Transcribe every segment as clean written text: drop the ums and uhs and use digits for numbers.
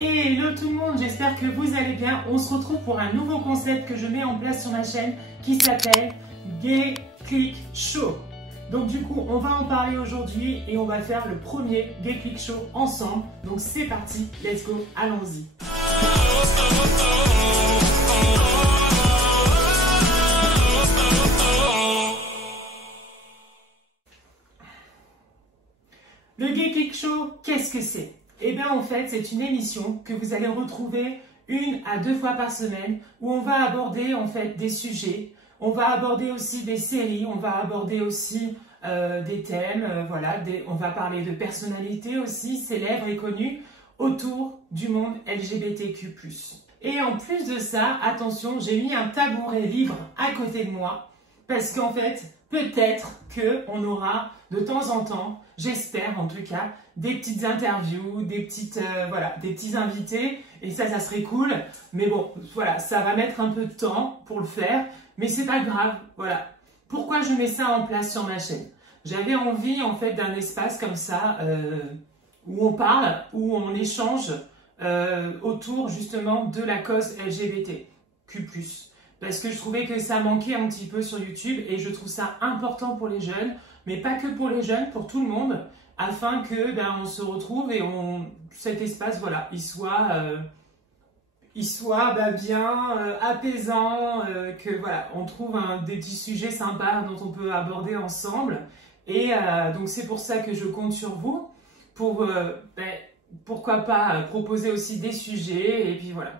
Hello tout le monde, j'espère que vous allez bien. On se retrouve pour un nouveau concept que je mets en place sur ma chaîne qui s'appelle Gay Click Show. Donc du coup, on va en parler aujourd'hui et on va faire le premier Gay Click Show ensemble. Donc c'est parti, let's go, allons-y. Le Gay Click Show, qu'est-ce que c'est? Eh bien en fait, c'est une émission que vous allez retrouver 1 à 2 fois par semaine où on va aborder en fait des sujets, on va aborder aussi des séries, on va aborder aussi des thèmes, voilà, on va parler de personnalités aussi célèbres et connues autour du monde LGBTQ+. Et en plus de ça, attention, j'ai mis un tabouret libre à côté de moi parce qu'en fait, peut-être qu'on aura de temps en temps, j'espère en tout cas, des petites interviews, des petites, voilà, des petits invités, et ça serait cool. Mais bon, voilà, ça va mettre un peu de temps pour le faire, mais c'est pas grave, voilà. Pourquoi je mets ça en place sur ma chaîne? J'avais envie en fait d'un espace comme ça, où on parle, où on échange autour justement de la cause LGBTQ+. Parce que je trouvais que ça manquait un petit peu sur YouTube et je trouve ça important pour les jeunes, mais pas que pour les jeunes, pour tout le monde, afin que on se retrouve et cet espace, voilà, il soit bien apaisant, que voilà, on trouve des petits sujets sympas dont on peut aborder ensemble. Et donc c'est pour ça que je compte sur vous pour pourquoi pas proposer aussi des sujets et puis voilà.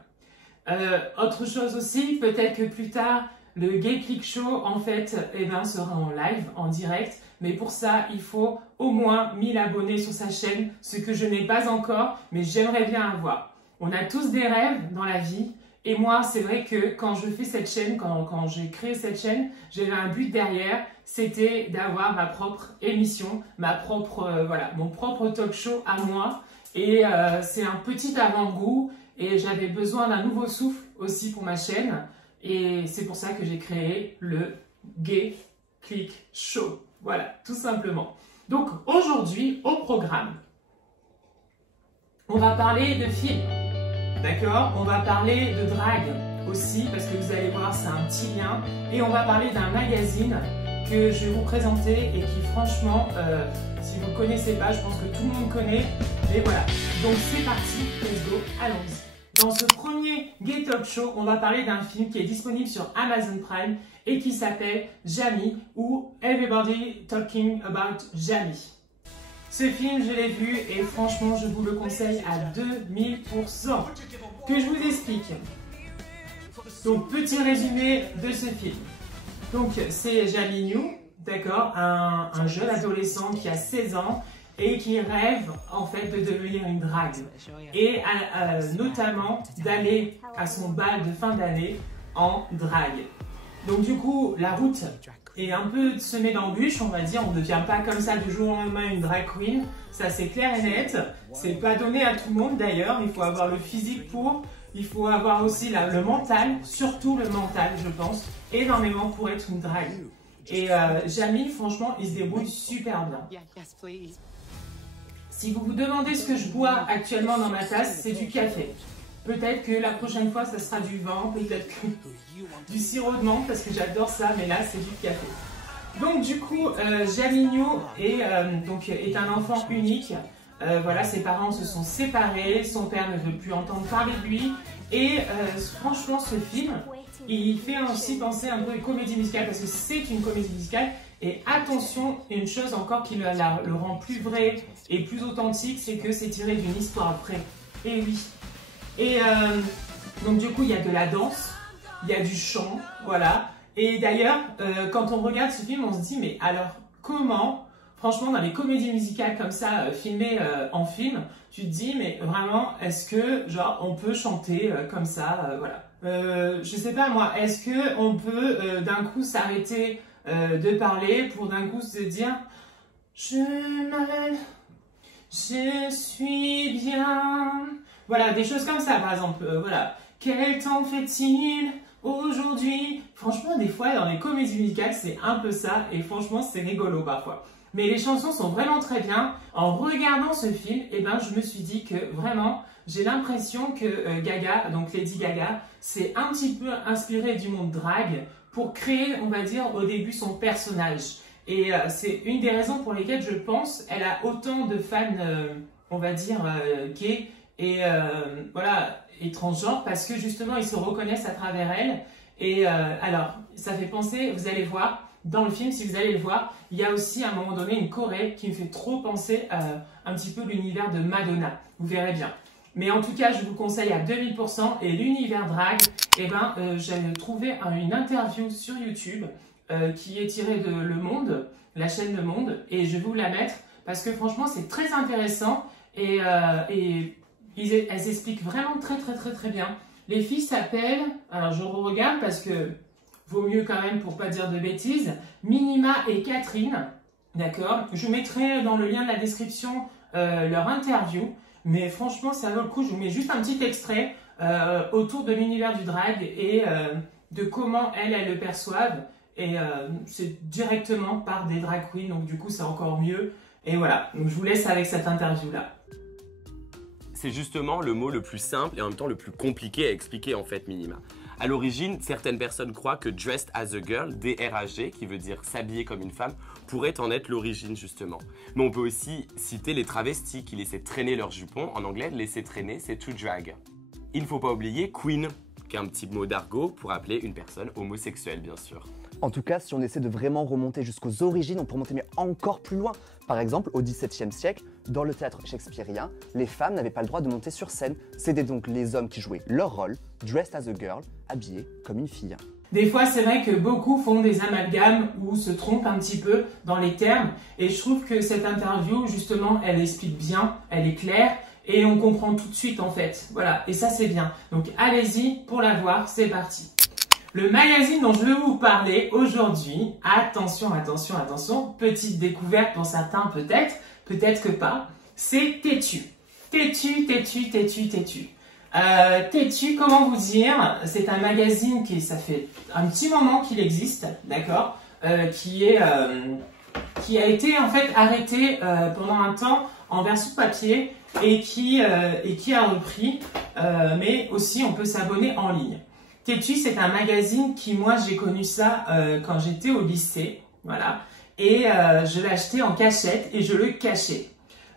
Autre chose aussi, peut-être que plus tard, le Gay Click Show, en fait, sera en live, en direct. Mais pour ça, il faut au moins 1000 abonnés sur sa chaîne, ce que je n'ai pas encore, mais j'aimerais bien avoir. On a tous des rêves dans la vie. Et moi, c'est vrai que quand je fais cette chaîne, quand j'ai créé cette chaîne, j'avais un but derrière, c'était d'avoir ma propre émission, ma propre, voilà, mon propre talk show à moi. Et c'est un petit avant-goût. Et j'avais besoin d'un nouveau souffle aussi pour ma chaîne. Et c'est pour ça que j'ai créé le Gay Click Show. Voilà, tout simplement. Donc aujourd'hui, au programme, on va parler de films. D'accord? On va parler de drague aussi, parce que vous allez voir, c'est un petit lien. Et on va parler d'un magazine que je vais vous présenter et qui franchement, si vous ne connaissez pas, je pense que tout le monde connaît. Mais voilà, donc c'est parti, let's go, allons-y. Dans ce premier Gay Talk Show, on va parler d'un film qui est disponible sur Amazon Prime et qui s'appelle Jamie ou Everybody Talking About Jamie. Ce film, je l'ai vu et franchement, je vous le conseille à 2000%. Que je vous explique. Donc, petit résumé de ce film. Donc, c'est Jamie New, d'accord, un jeune adolescent qui a 16 ans et qui rêve en fait de devenir une drague et notamment d'aller à son bal de fin d'année en drague. Donc du coup, la route est un peu semée d'embûches, on va dire. On ne devient pas comme ça du jour au lendemain une drag queen, ça c'est clair et net. C'est pas donné à tout le monde d'ailleurs, il faut avoir le physique pour, il faut avoir aussi le mental, surtout le mental je pense, énormément pour être une drague. Et Jamie, franchement, il se débrouille super bien. Si vous vous demandez ce que je bois actuellement dans ma tasse, c'est du café. Peut-être que la prochaine fois, ça sera du vin, peut-être que du sirop de menthe, parce que j'adore ça, mais là, c'est du café. Donc, du coup, Jamie New est un enfant unique. Voilà, ses parents se sont séparés, son père ne veut plus entendre parler de lui. Et franchement, ce film, il fait aussi penser un peu à une comédie musicale, parce que c'est une comédie musicale. Et attention, une chose encore qui le rend plus vrai et plus authentique, c'est que c'est tiré d'une histoire vraie. Et oui. Et donc du coup, il y a de la danse, il y a du chant, voilà. Et d'ailleurs, quand on regarde ce film, on se dit, mais alors comment, franchement, dans les comédies musicales comme ça, filmées en film, tu te dis, mais vraiment, est-ce que, genre, on peut chanter comme ça, voilà. Je sais pas moi, est-ce que on peut d'un coup s'arrêter de parler pour d'un coup se dire je m'appelle, je suis bien, voilà, des choses comme ça par exemple, voilà, quel temps fait-il aujourd'hui? Franchement, des fois dans les comédies musicales c'est un peu ça et franchement c'est rigolo parfois. Mais les chansons sont vraiment très bien. En regardant ce film, je me suis dit que vraiment j'ai l'impression que Gaga, donc Lady Gaga, s'est un petit peu inspirée du monde drag pour créer, on va dire, au début son personnage. Et c'est une des raisons pour lesquelles je pense elle a autant de fans, on va dire, gays et voilà, et transgenres, parce que justement, ils se reconnaissent à travers elle. Et alors, ça fait penser, vous allez voir, dans le film, si vous allez le voir, il y a aussi à un moment donné une choré qui me fait trop penser à un petit peu l'univers de Madonna. Vous verrez bien. Mais en tout cas, je vous conseille à 2000%. Et l'univers drag, eh ben, j'ai trouvé une interview sur YouTube qui est tirée de Le Monde, la chaîne Le Monde. Et je vais vous la mettre parce que franchement, c'est très intéressant. Et elles expliquent vraiment très bien. Les filles s'appellent, alors je regarde parce que vaut mieux quand même pour pas dire de bêtises, Minima et Catherine, d'accord? Je vous mettrai dans le lien de la description leur interview, mais franchement ça vaut le coup. Je vous mets juste un petit extrait autour de l'univers du drag et de comment elles le perçoivent, et c'est directement par des drag queens, donc du coup c'est encore mieux. Et voilà, donc je vous laisse avec cette interview là. C'est justement le mot le plus simple et en même temps le plus compliqué à expliquer en fait, Minima. À l'origine, certaines personnes croient que Dressed as a Girl, D-R-A-G, qui veut dire s'habiller comme une femme, pourrait en être l'origine justement. Mais on peut aussi citer les travestis qui laissaient traîner leurs jupons. En anglais, laisser traîner, c'est to drag. Il ne faut pas oublier Queen, qui est un petit mot d'argot pour appeler une personne homosexuelle, bien sûr. En tout cas, si on essaie de vraiment remonter jusqu'aux origines, on peut remonter mais encore plus loin. Par exemple, au XVIIe siècle, dans le théâtre shakespearien, les femmes n'avaient pas le droit de monter sur scène. C'étaient donc les hommes qui jouaient leur rôle, dressed as a girl, habillés comme une fille. Des fois, c'est vrai que beaucoup font des amalgames ou se trompent un petit peu dans les termes. Et je trouve que cette interview, justement, elle explique bien, elle est claire et on comprend tout de suite en fait. Voilà, et ça c'est bien. Donc allez-y pour la voir, c'est parti. Le magazine dont je vais vous parler aujourd'hui, attention, petite découverte pour certains peut-être, peut-être que pas, c'est Têtu. Têtu, comment vous dire, c'est un magazine ça fait un petit moment qu'il existe, d'accord, qui a été en fait arrêté pendant un temps en version papier et qui a repris, mais aussi on peut s'abonner en ligne. Têtu, c'est un magazine qui, moi, j'ai connu ça quand j'étais au lycée, voilà, et je l'ai acheté en cachette et je le cachais.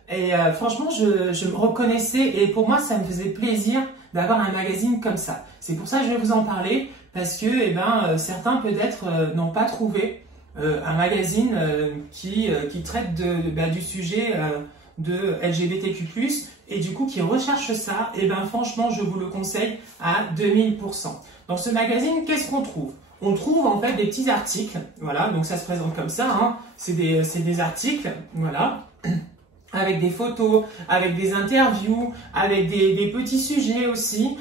Et franchement, je me reconnaissais et pour moi, ça me faisait plaisir d'avoir un magazine comme ça. C'est pour ça que je vais vous en parler, parce que certains peut-être n'ont pas trouvé un magazine qui traite du sujet de LGBTQ+, et du coup qui recherche ça. Et franchement, je vous le conseille à 2000%. Dans ce magazine, qu'est-ce qu'on trouve? On trouve en fait des petits articles, voilà, donc ça se présente comme ça, hein. C'est des articles, voilà, avec des photos, avec des interviews, avec des petits sujets aussi,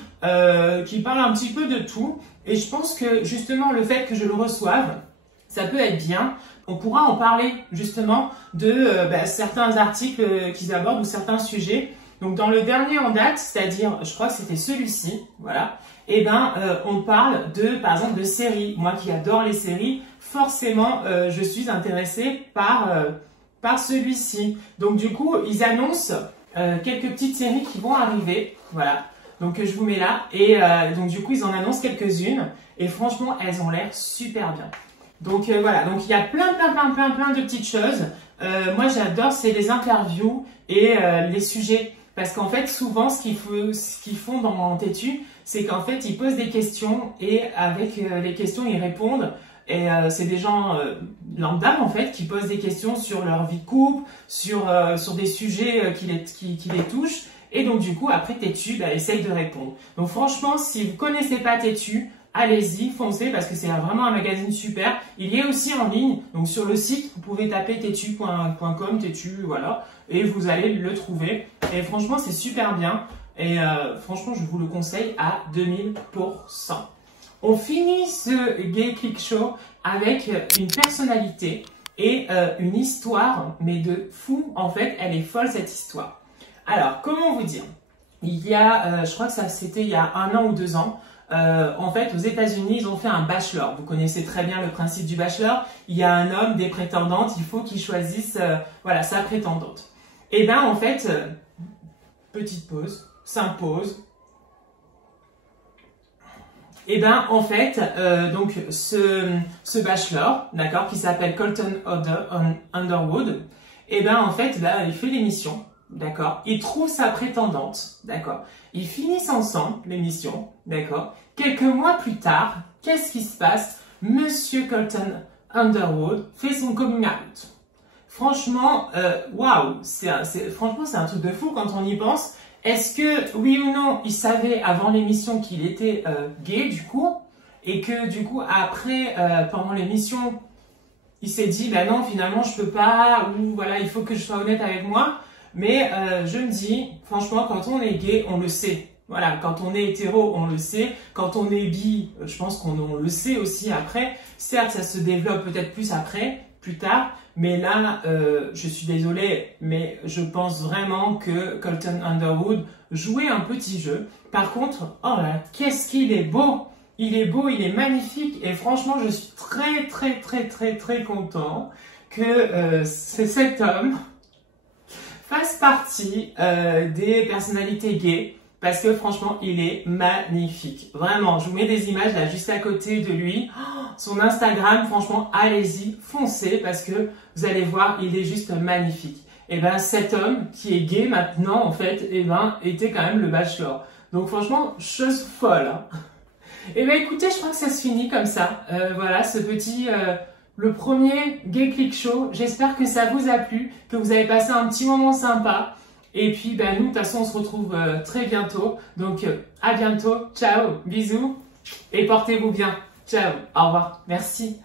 qui parlent un petit peu de tout. Et je pense que justement le fait que je le reçoive, ça peut être bien. On pourra en parler justement de certains articles qu'ils abordent ou certains sujets. Donc dans le dernier en date, c'est-à-dire, je crois que c'était celui-ci, voilà, on parle par exemple de séries. Moi qui adore les séries, forcément je suis intéressée par celui-ci. Donc du coup, ils annoncent quelques petites séries qui vont arriver, voilà. Donc je vous mets là, et donc du coup ils en annoncent quelques-unes, et franchement elles ont l'air super bien. Donc voilà, donc il y a plein de petites choses. Moi j'adore, c'est les interviews et les sujets. Parce qu'en fait, souvent, ce qu'ils font dans Têtu, c'est qu'en fait, ils posent des questions et avec les questions, ils répondent. Et c'est des gens lambda, en fait, qui posent des questions sur leur vie de couple, sur des sujets qui les touchent. Et donc, du coup, après, Têtu essaye de répondre. Donc, franchement, si vous ne connaissez pas Têtu, allez-y, foncez, parce que c'est vraiment un magazine super. Il est aussi en ligne, donc sur le site, vous pouvez taper têtu.com, Têtu, voilà, et vous allez le trouver. Et franchement, c'est super bien. Et franchement, je vous le conseille à 2000%. On finit ce Gay Click Show avec une personnalité et une histoire, mais de fou. En fait, elle est folle cette histoire. Alors, comment vous dire? Il y a, je crois que c'était il y a 1 an ou 2 ans. En fait, aux États-Unis, ils ont fait un bachelor. Vous connaissez très bien le principe du bachelor. Il y a un homme, des prétendantes. Il faut qu'il choisisse, voilà, sa prétendante. Et en fait, petite pause. s'impose. Et ben en fait, donc ce bachelor, d'accord, qui s'appelle Colton Underwood, et ben en fait là, il fait l'émission, d'accord, il trouve sa prétendante, d'accord, ils finissent ensemble l'émission, d'accord. Quelques mois plus tard, qu'est-ce qui se passe? Monsieur Colton Underwood fait son coming out. Franchement, waouh, franchement c'est un truc de fou quand on y pense. Est-ce que, oui ou non, il savait avant l'émission qu'il était gay, du coup, et que, du coup, après, pendant l'émission, il s'est dit, bah non, finalement, je peux pas, ou voilà, il faut que je sois honnête avec moi. Mais je me dis, franchement, quand on est gay, on le sait. Voilà, quand on est hétéro, on le sait. Quand on est bi, je pense qu'on le sait aussi après. Certes, ça se développe peut-être plus après, plus tard. Mais là, je suis désolée, mais je pense vraiment que Colton Underwood jouait un petit jeu. Par contre, oh là, qu'est-ce qu'il est beau! Il est beau, il est magnifique. Et franchement, je suis très content que cet homme fasse partie des personnalités gays. Parce que franchement, il est magnifique. Vraiment, je vous mets des images là juste à côté de lui. Oh, son Instagram, franchement, allez-y, foncez parce que vous allez voir, il est juste magnifique. Et ben cet homme qui est gay maintenant, en fait, et ben était quand même le bachelor. Donc franchement, chose folle. Hein. Et ben écoutez, je crois que ça se finit comme ça. Voilà, ce petit... le premier Gay Click Show. J'espère que ça vous a plu, que vous avez passé un petit moment sympa. Et puis, ben, nous, de toute façon, on se retrouve très bientôt. Donc, à bientôt. Ciao, bisous. Et portez-vous bien. Ciao, au revoir. Merci.